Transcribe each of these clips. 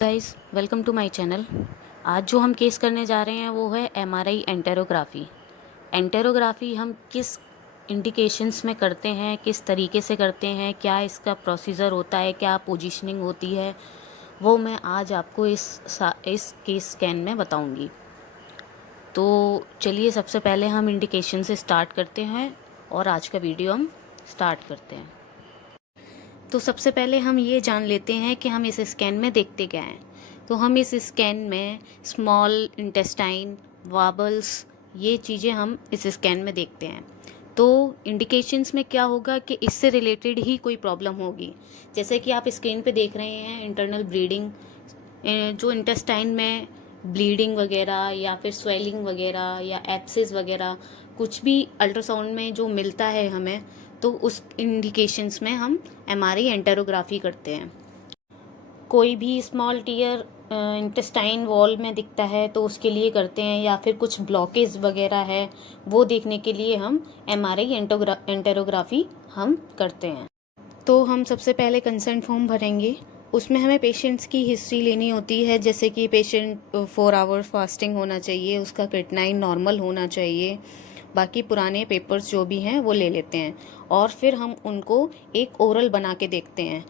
Guys, welcome to my channel. आज जो हम केस करने जा रहे हैं वो है एमआरआई एंटेरोग्राफी। एंटेरोग्राफी हम किस इंडिकेशंस में करते हैं, किस तरीके से करते हैं, क्या इसका प्रोसीजर होता है, क्या पोजीशनिंग होती है, वो मैं आज आपको इस केस स्कैन में बताऊंगी। तो चलिए सबसे पहले हम इंडिकेशन से स्टार्ट करते हैं और आज का वीडियो हम स्टार्ट करते हैं। तो सबसे पहले हम ये जान लेते हैं कि हम इस स्कैन में देखते क्या हैं। तो हम इस स्कैन में स्मॉल इंटेस्टाइन, वाबल्स, ये चीज़ें हम इस स्कैन में देखते हैं। तो इंडिकेशंस में क्या होगा कि इससे रिलेटेड ही कोई प्रॉब्लम होगी। जैसे कि आप स्क्रीन पे देख रहे हैं इंटरनल ब्लीडिंग, जो इंटेस्टाइन में ब्लीडिंग वगैरह या फिर स्वेलिंग वगैरह या एब्सेस वगैरह कुछ भी अल्ट्रासाउंड में जो मिलता है हमें, तो उस इंडिकेशंस में हम एमआरआई एंटेरोग्राफी करते हैं। कोई भी स्मॉल टीयर इंटेस्टाइन वॉल में दिखता है तो उसके लिए करते हैं, या फिर कुछ ब्लॉकेज वगैरह है वो देखने के लिए हम एमआरआई एंटेरोग्राफी हम करते हैं। तो हम सबसे पहले कंसेंट फॉर्म भरेंगे। उसमें हमें पेशेंट्स की हिस्ट्री लेनी होती है, जैसे कि पेशेंट 4 आवर्स फास्टिंग होना चाहिए, उसका क्रिएटिनिन नॉर्मल होना चाहिए, बाकी पुराने पेपर्स जो भी हैं वो ले लेते हैं। और फिर हम उनको एक ओरल बना के देखते हैं।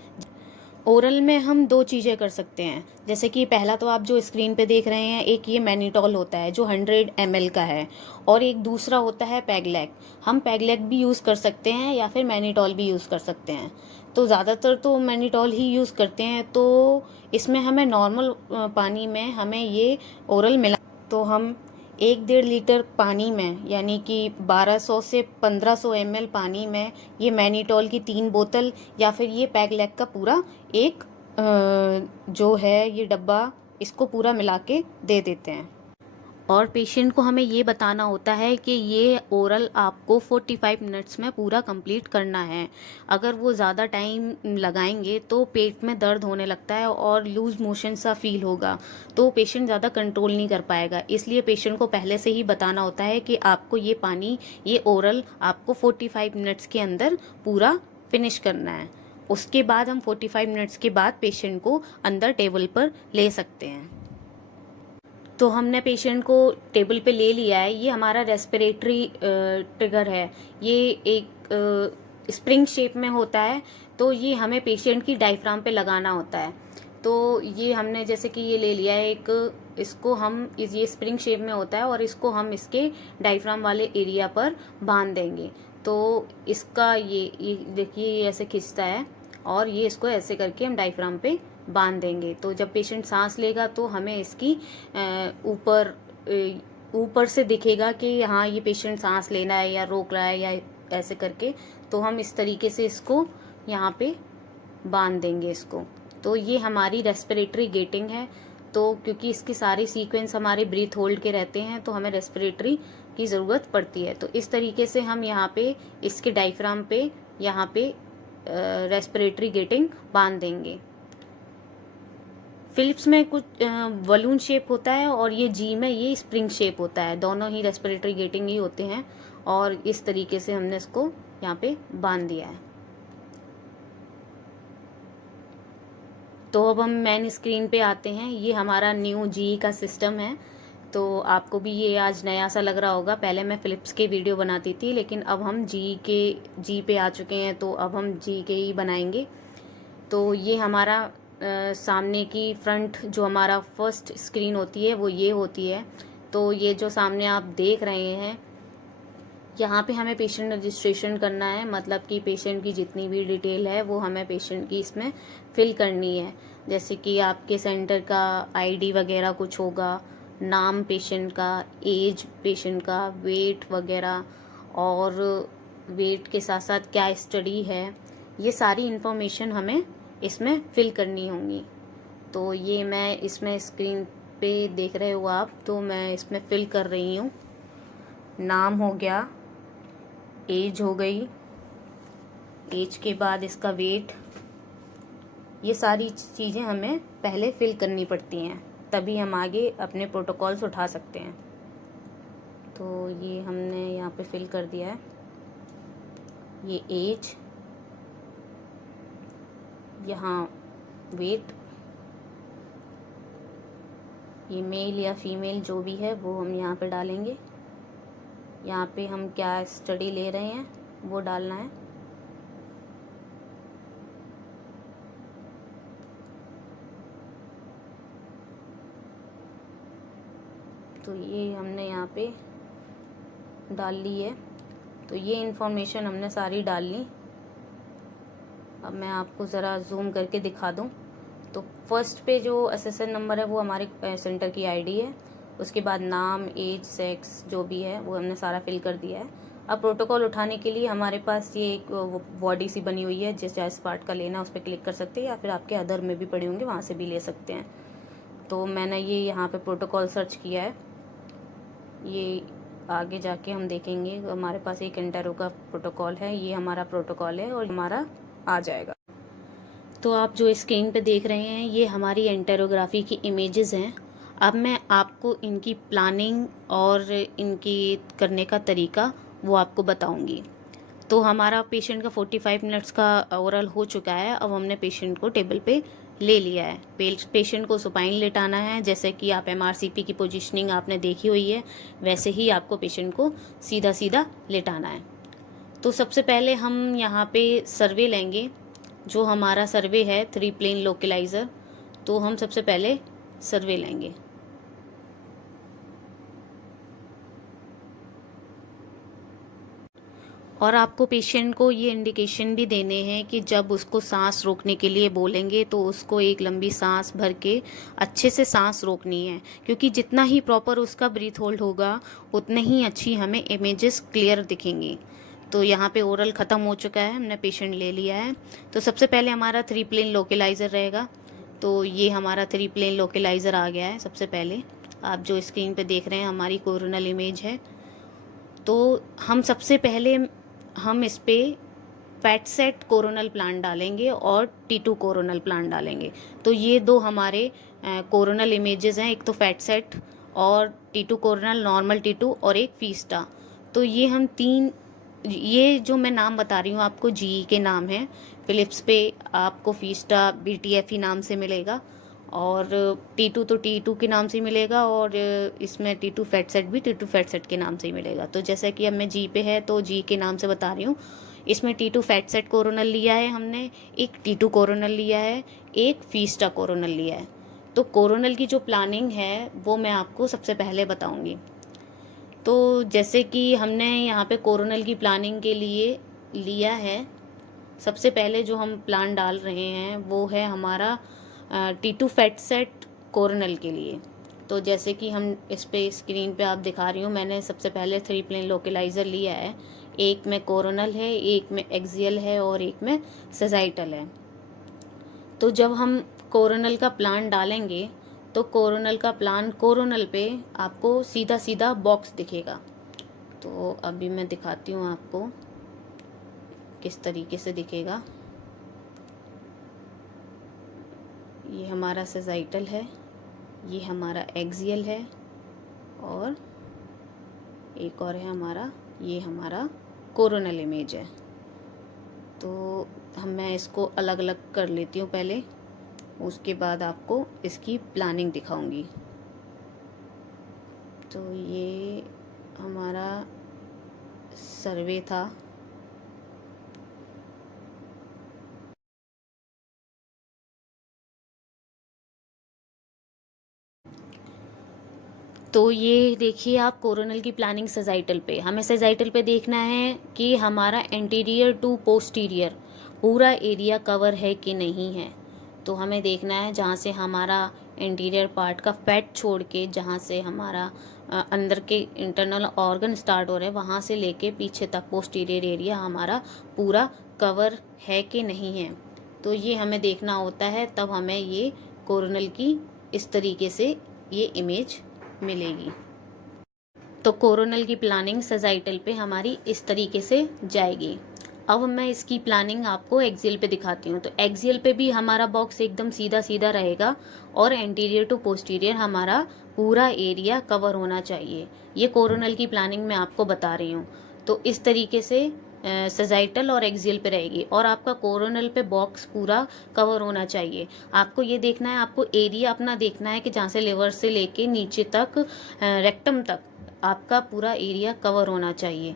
ओरल में हम दो चीज़ें कर सकते हैं, जैसे कि पहला तो आप जो स्क्रीन पे देख रहे हैं, एक ये मैनिटॉल होता है जो 100 ml का है, और एक दूसरा होता है पैगलैक। हम पैगलैक भी यूज़ कर सकते हैं या फिर मैनिटॉल भी यूज़ कर सकते हैं। तो ज़्यादातर तो मैनिटॉल ही यूज़ करते हैं। तो इसमें हमें नॉर्मल पानी में हमें ये ओरल मिला, तो हम 1-1.5 लीटर पानी में, यानी कि 1200 से 1500 ml पानी में ये मैनिटॉल की 3 बोतल या फिर ये पैगलैक का पूरा एक जो है ये डब्बा, इसको पूरा मिला के दे देते हैं। और पेशेंट को हमें ये बताना होता है कि ये ओरल आपको 45 मिनट्स में पूरा कंप्लीट करना है। अगर वो ज़्यादा टाइम लगाएंगे तो पेट में दर्द होने लगता है और लूज मोशन सा फील होगा, तो पेशेंट ज़्यादा कंट्रोल नहीं कर पाएगा। इसलिए पेशेंट को पहले से ही बताना होता है कि आपको ये पानी, ये ओरल आपको 45 मिनट्स के अंदर पूरा फिनिश करना है। उसके बाद हम 45 मिनट्स के बाद पेशेंट को अंदर टेबल पर ले सकते हैं। तो हमने पेशेंट को टेबल पे ले लिया है। ये हमारा रेस्पिरेटरी ट्रिगर है। ये एक स्प्रिंग शेप में होता है, तो ये हमें पेशेंट की डायफ्राम पे लगाना होता है। तो ये हमने जैसे कि ये ले लिया है एक, इसको हम ये स्प्रिंग शेप में होता है और इसको हम इसके डायफ्राम वाले एरिया पर बांध देंगे। तो इसका ये देखिए, ये ऐसे खिंचता है और ये इसको ऐसे करके हम डायफ्राम पे बांध देंगे। तो जब पेशेंट सांस लेगा तो हमें इसकी ऊपर ऊपर से दिखेगा कि हाँ ये पेशेंट सांस लेना है या रोक रहा है या ऐसे करके। तो हम इस तरीके से इसको यहाँ पे बांध देंगे इसको। तो ये हमारी रेस्पिरेटरी गेटिंग है। तो क्योंकि इसकी सारी सीक्वेंस हमारे ब्रीथ होल्ड के रहते हैं, तो हमें रेस्पिरेटरी की ज़रूरत पड़ती है। तो इस तरीके से हम यहाँ पे इसके डायफ्राम पे यहाँ पे रेस्पिरेटरी गेटिंग बांध देंगे। फिलिप्स में कुछ बलून शेप होता है और ये जी में ये स्प्रिंग शेप होता है। दोनों ही रेस्पिरेटरी गेटिंग ही होते हैं और इस तरीके से हमने इसको यहाँ पे बांध दिया है। तो अब हम मेन स्क्रीन पे आते हैं। ये हमारा न्यू जी का सिस्टम है। तो आपको भी ये आज नया सा लग रहा होगा। पहले मैं फिलिप्स के वीडियो बनाती थी, लेकिन अब हम जी पे आ चुके हैं, तो अब हम जी के ही बनाएंगे। तो ये हमारा सामने की फ्रंट जो हमारा फर्स्ट स्क्रीन होती है वो ये होती है। तो ये जो सामने आप देख रहे हैं, यहाँ पे हमें पेशेंट रजिस्ट्रेशन करना है। मतलब कि पेशेंट की जितनी भी डिटेल है वो हमें पेशेंट की इसमें फिल करनी है। जैसे कि आपके सेंटर का आईडी वगैरह कुछ होगा, नाम पेशेंट का, एज पेशेंट का, वेट वगैरह, और वेट के साथ साथ क्या स्टडी है, ये सारी इन्फॉर्मेशन हमें इसमें फिल करनी होंगी। तो ये मैं इसमें स्क्रीन पे देख रहे हो आप, तो मैं इसमें फिल कर रही हूँ। नाम हो गया, एज हो गई, एज के बाद इसका वेट, ये सारी चीज़ें हमें पहले फिल करनी पड़ती हैं, तभी हम आगे अपने प्रोटोकॉल्स उठा सकते हैं। तो ये हमने यहाँ पे फिल कर दिया है। ये एज, यहाँ वेट, ये मेल या फीमेल जो भी है वो हम यहाँ पे डालेंगे। यहाँ पे हम क्या स्टडी ले रहे हैं वो डालना है। तो ये हमने यहाँ पे डाल ली है। तो ये इन्फॉर्मेशन हमने सारी डाल ली। अब मैं आपको ज़रा जूम करके दिखा दूँ। तो फर्स्ट पे जो एसएसएन नंबर है वो हमारे सेंटर की आईडी है। उसके बाद नाम, एज, सेक्स जो भी है वो हमने सारा फिल कर दिया है। अब प्रोटोकॉल उठाने के लिए हमारे पास ये एक बॉडी सी बनी हुई है, जिस पार्ट का लेना उस पर क्लिक कर सकते हैं, या फिर आपके अदर में भी पड़े होंगे वहाँ से भी ले सकते हैं। तो मैंने ये यहाँ पे प्रोटोकॉल सर्च किया है। ये आगे जाके हम देखेंगे हमारे पास एक एंटेरो का प्रोटोकॉल है। ये हमारा प्रोटोकॉल है और हमारा आ जाएगा। तो आप जो स्क्रीन पे देख रहे हैं ये हमारी एंटेरोग्राफी की इमेजेस हैं। अब मैं आपको इनकी प्लानिंग और इनकी करने का तरीका वो आपको बताऊंगी। तो हमारा पेशेंट का 45 मिनट्स का ओरल हो चुका है। अब हमने पेशेंट को टेबल पे ले लिया है। पेशेंट को सुपाइन लेटाना है। जैसे कि आप एमआरसीपी की पोजीशनिंग आपने देखी हुई है, वैसे ही आपको पेशेंट को सीधा सीधा लेटाना है। तो सबसे पहले हम यहाँ पे सर्वे लेंगे। जो हमारा सर्वे है 3 प्लेन लोकलाइज़र, तो हम सबसे पहले सर्वे लेंगे। और आपको पेशेंट को ये इंडिकेशन भी देने हैं कि जब उसको सांस रोकने के लिए बोलेंगे तो उसको एक लंबी सांस भर के अच्छे से सांस रोकनी है, क्योंकि जितना ही प्रॉपर उसका ब्रीथ होल्ड होगा उतने ही अच्छी हमें इमेजेस क्लियर दिखेंगी। तो यहाँ पे ओरल ख़त्म हो चुका है, हमने पेशेंट ले लिया है। तो सबसे पहले हमारा 3 प्लेन लोकलाइज़र रहेगा। तो ये हमारा 3 प्लेन लोकलाइज़र आ गया है। सबसे पहले आप जो स्क्रीन पे देख रहे हैं हमारी कोरोनल इमेज है। तो हम सबसे पहले हम इस पर फैट सेट कोरोनल प्लांट डालेंगे और T2 कोरोनल प्लांट डालेंगे। तो ये दो हमारे कोरोनल इमेजेस हैं, एक तो फैट सेट और T2 कोरोनल, नॉर्मल T2 और एक फीस्टा। तो ये हम तीन, ये जो मैं नाम बता रही हूँ आपको GE के नाम है। फिलिप्स पे आपको फीस्टा BTF ही नाम से मिलेगा, और T2 तो T2 के नाम से मिलेगा, और इसमें T2 फैट सेट भी T2 फैट सेट के नाम से ही मिलेगा। तो जैसे कि अब मैं G पे है तो G के नाम से बता रही हूँ। इसमें T2 फैट सेट कोरोनल लिया है हमने, एक T2 कोरोनल लिया है, एक फीस्टा कोरोनल लिया है। तो कोरोनल की जो प्लानिंग है वो मैं आपको सबसे पहले बताऊँगी। तो जैसे कि हमने यहाँ पे कोरोनल की प्लानिंग के लिए लिया है, सबसे पहले जो हम प्लान डाल रहे हैं वो है हमारा T2 फैट सेट कोरोनल के लिए। तो जैसे कि हम इस पे स्क्रीन पे आप दिखा रही हूँ, मैंने सबसे पहले 3 प्लेन लोकलाइज़र लिया है। एक में कोरोनल है, एक में एक्सियल है और एक में सेजाइटल है। तो जब हम कोरोनल का प्लान डालेंगे तो कोरोनल का प्लान कोरोनल पे आपको सीधा सीधा बॉक्स दिखेगा। तो अभी मैं दिखाती हूँ आपको किस तरीके से दिखेगा। ये हमारा सेजाइटल है, ये हमारा एक्सियल है, और एक और है हमारा, ये हमारा कोरोनल इमेज है। तो मैं इसको अलग अलग कर लेती हूँ पहले, उसके बाद आपको इसकी प्लानिंग दिखाऊंगी। तो ये हमारा सर्वे था। तो ये देखिए आप कोरोनल की प्लानिंग सेजाइटल पे, हमें सेजाइटल पे देखना है कि हमारा एंटीरियर टू पोस्टीरियर पूरा एरिया कवर है कि नहीं है। तो हमें देखना है जहाँ से हमारा इंटीरियर पार्ट का फैट छोड़ के, जहाँ से हमारा अंदर के इंटरनल ऑर्गन स्टार्ट हो रहे हैं, वहाँ से लेके पीछे तक पोस्टीरियर एरिया हमारा पूरा कवर है कि नहीं है। तो ये हमें देखना होता है, तब हमें ये कोरोनल की इस तरीके से ये इमेज मिलेगी। तो कोरोनल की प्लानिंग सेजाइटल पे हमारी इस तरीके से जाएगी। अब मैं इसकी प्लानिंग आपको एक्सियल पे दिखाती हूँ। तो एक्सियल पे भी हमारा बॉक्स एकदम सीधा सीधा रहेगा और एंटीरियर टू पोस्टीरियर हमारा पूरा एरिया कवर होना चाहिए। ये कोरोनल की प्लानिंग मैं आपको बता रही हूँ। तो इस तरीके से सेजाइटल और एक्सियल पे रहेगी, और आपका कोरोनल पे बॉक्स पूरा कवर होना चाहिए। आपको ये देखना है, आपको एरिया अपना देखना है कि जहाँ से लिवर से लेके नीचे तक रेक्टम तक आपका पूरा एरिया कवर होना चाहिए।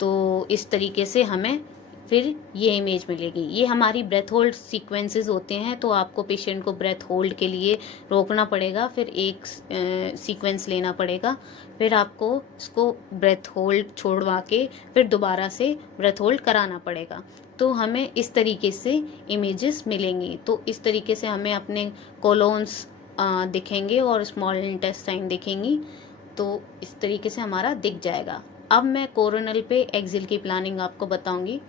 तो इस तरीके से हमें फिर ये इमेज मिलेगी। ये हमारी ब्रेथ होल्ड सीक्वेंसेस होते हैं, तो आपको पेशेंट को ब्रेथ होल्ड के लिए रोकना पड़ेगा, फिर एक सीक्वेंस लेना पड़ेगा, फिर आपको इसको ब्रेथ होल्ड छोड़वा के फिर दोबारा से ब्रेथ होल्ड कराना पड़ेगा। तो हमें इस तरीके से इमेजेस मिलेंगी। तो इस तरीके से हमें अपने कोलोन्स दिखेंगे और स्मॉल इंटेस्टाइन दिखेंगी। तो इस तरीके से हमारा दिख जाएगा। अब मैं कोरोनल पे एक्सियल की प्लानिंग आपको बताऊंगी।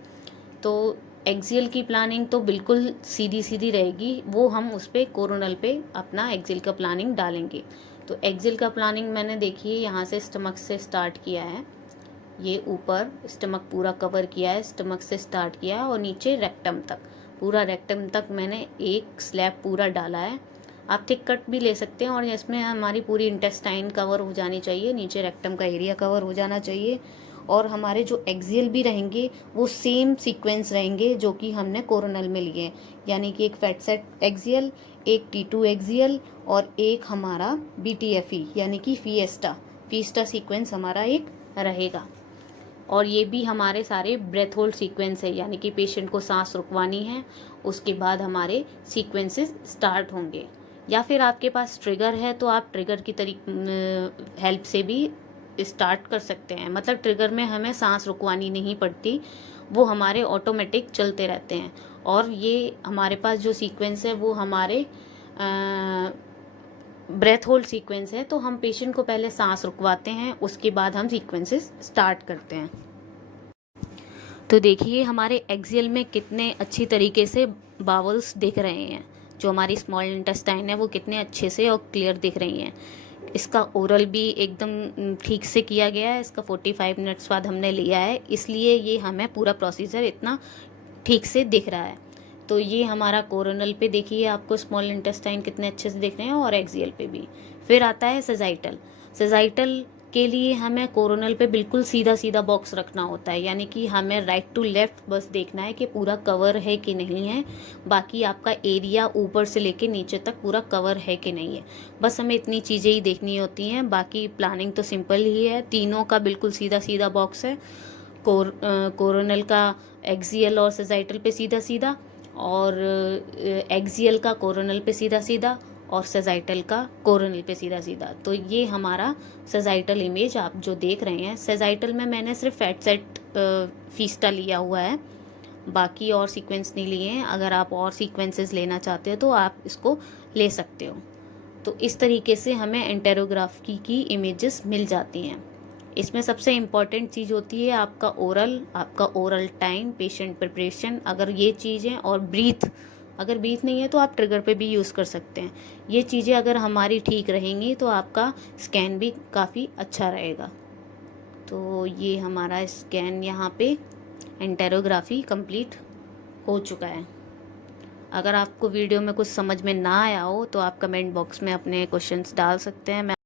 तो एक्सियल की प्लानिंग तो बिल्कुल सीधी सीधी रहेगी, वो हम उस पर कोरोनल पे अपना एक्सियल का प्लानिंग डालेंगे। तो एक्सियल का प्लानिंग मैंने देखिए यहाँ से स्टमक से स्टार्ट किया है, ये ऊपर स्टमक पूरा कवर किया है, स्टमक से स्टार्ट किया है और नीचे रेक्टम तक, पूरा रेक्टम तक मैंने एक स्लैब पूरा डाला है। आप थिक कट भी ले सकते हैं और इसमें हमारी पूरी इंटेस्टाइन कवर हो जानी चाहिए, नीचे रेक्टम का एरिया कवर हो जाना चाहिए। और हमारे जो एक्सियल भी रहेंगे वो सेम सीक्वेंस रहेंगे जो कि हमने कोरोनल में लिए, यानी कि एक फैट सेट एक्सियल, एक T2 एक्सियल और एक हमारा BTFE यानी कि फीस्टा सीक्वेंस हमारा एक रहेगा। और ये भी हमारे सारे ब्रेथ होल्ड सीक्वेंस है, यानी कि पेशेंट को सांस रुकवानी है, उसके बाद हमारे सीक्वेंसेस स्टार्ट होंगे। या फिर आपके पास ट्रिगर है तो आप ट्रिगर की हेल्प से भी स्टार्ट कर सकते हैं। मतलब ट्रिगर में हमें सांस रुकवानी नहीं पड़ती, वो हमारे ऑटोमेटिक चलते रहते हैं। और ये हमारे पास जो सीक्वेंस है वो हमारे ब्रेथ होल्ड सीक्वेंस है, तो हम पेशेंट को पहले सांस रुकवाते हैं, उसके बाद हम सीक्वेंसेस स्टार्ट करते हैं। तो देखिए हमारे एक्सियल में कितने अच्छी तरीके से बावल्स दिख रहे हैं, जो हमारी स्मॉल इंटेस्टाइन है वो कितने अच्छे से और क्लियर दिख रही हैं। इसका ओरल भी एकदम ठीक से किया गया है, इसका 45 मिनट्स बाद हमने लिया है, इसलिए ये हमें पूरा प्रोसीजर इतना ठीक से दिख रहा है। तो ये हमारा कोरोनल पे देखिए आपको स्मॉल इंटेस्टाइन कितने अच्छे से दिख रहे हैं और एक्सियल पे भी। फिर आता है सेजाइटल के लिए हमें कोरोनल पे बिल्कुल सीधा सीधा बॉक्स रखना होता है, यानी कि हमें राइट टू लेफ्ट बस देखना है कि पूरा कवर है कि नहीं है, बाकी आपका एरिया ऊपर से लेके नीचे तक पूरा कवर है कि नहीं है, बस हमें इतनी चीज़ें ही देखनी होती हैं। बाकी प्लानिंग तो सिंपल ही है, तीनों का बिल्कुल सीधा सीधा बॉक्स है। कोरोनल का एक्सियल और सेजाइटल पे सीधा सीधा, और एक्सियल का कोरोनल पे सीधा सीधा, और सेजाइटल का कोरोनल पे सीधा सीधा। तो ये हमारा सेजाइटल इमेज आप जो देख रहे हैं। सेजाइटल में मैंने सिर्फ फैट सेट फीस्टा लिया हुआ है, बाकी और सीक्वेंस नहीं लिए हैं। अगर आप और सीक्वेंसेस लेना चाहते हो तो आप इसको ले सकते हो। तो इस तरीके से हमें एंटेरोग्राफी की इमेजेस मिल जाती हैं। इसमें सबसे इम्पॉर्टेंट चीज़ होती है आपका ओरल टाइम, पेशेंट प्रिपरेशन, अगर ये चीज़ें, और ब्रीथ, अगर ब्रीथ नहीं है तो आप ट्रिगर पे भी यूज़ कर सकते हैं। ये चीज़ें अगर हमारी ठीक रहेंगी तो आपका स्कैन भी काफ़ी अच्छा रहेगा। तो ये हमारा स्कैन यहाँ पे एंटेरोग्राफी कंप्लीट हो चुका है। अगर आपको वीडियो में कुछ समझ में ना आया हो तो आप कमेंट बॉक्स में अपने क्वेश्चंस डाल सकते हैं।